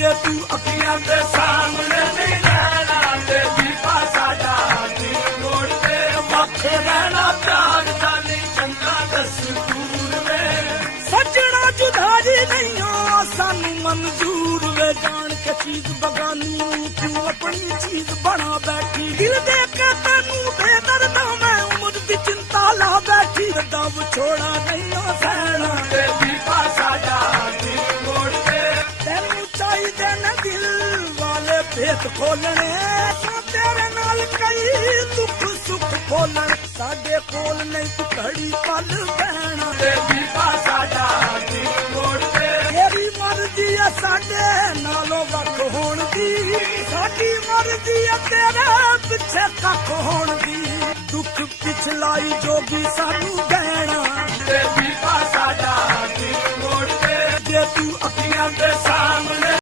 ਜੇ ਤੂੰ ਅੱਖੀਆਂ ਦੇ ਸਾਹਮਣੇ ਨਹੀਂ ਰਹਿਣਾ ਤੇ ਦੀਪਾ ਸਾਡਾ ਦਿਲ ਮੋੜ ਤੇ ਮੱਥੇ ਰਹਿਣਾ ਪਿਆਰ ਦਾ ਨਹੀਂ ਚੰਗਾ ਦਸਤੂਰ ਵੇ ਸੱਜਣਾ ਜੁਦਾਈ ਨਹੀਂ ਆ ਸਾਨੂੰ ਮਨਜ਼ੂਰ ਵੇ ਜਾਣ ਕੇ ਚੀਜ਼ ਬਗਾਨੀ ਨੂੰ ਤੂੰ ਆਪਣੀ ਚੀਜ਼ ਬਣਾ ਬੈਠੀ ਦਿਲ ਦੇ ਕੇ ਤੈਨੂੰ ਬੇਦਰਦਾ ਮੈਂ ਉਮਰ ਦੀ ਚਿੰਤਾ ਲਾ ਬੈਠੀ ਰੱਦਾ ਵਿਛੋੜਾ ਨਹੀਂ ਆ ਸਹਿਣਾ ਤੇ ਦੀਪਾ ਸਾਡਾ ਦਿਲ ਮੋੜ ਤੇ ਤੈਨੂੰ ਚਾਹੀਦੇ ਨੇ ਦਿਲ ਵਾਲੇ ਭੇਤ ਖੋਲਣੇ ਤੇਰੇ ਨਾਲ ਕਈ ਦੁੱਖ ਸੁੱਖ ਖੋਲਣ ਸਾਡੇ ਕੋਲ ਨਹੀਂ ਤੂੰ ਘੜੀ ਪਲ ਬਹਿਣਾ ਤੇ ਦੀਪਾ ਸਾਡਾ ਦਿਲ ਮੋੜ ਤੇ ਤੇਰੀ ਮਰਜ਼ੀ ਆ ਸਾਡੇ ਨਾਲੋਂ ਵੱਖ ਹੋਣ ਦੀ ਸਾਡੀ ਮਰਜ਼ੀ ਆ ਤੇਰੇ ਪਿੱਛੇ ਕੱਖ ਹੋਣ ਦੀ ਦੁੱਖ ਪਿਛਲਾਈ ਜੋਗੀ ਸਾਨੂੰ ਗਹਿਣਾ ਤੇ ਦੀਪਾ ਸਾਡਾ ਦਿਲ ਮੋੜ ਤੇ ਜੇ ਤੂੰ ਅੱਖੀਆਂ ਦੇ ਸਾਹਮਣੇ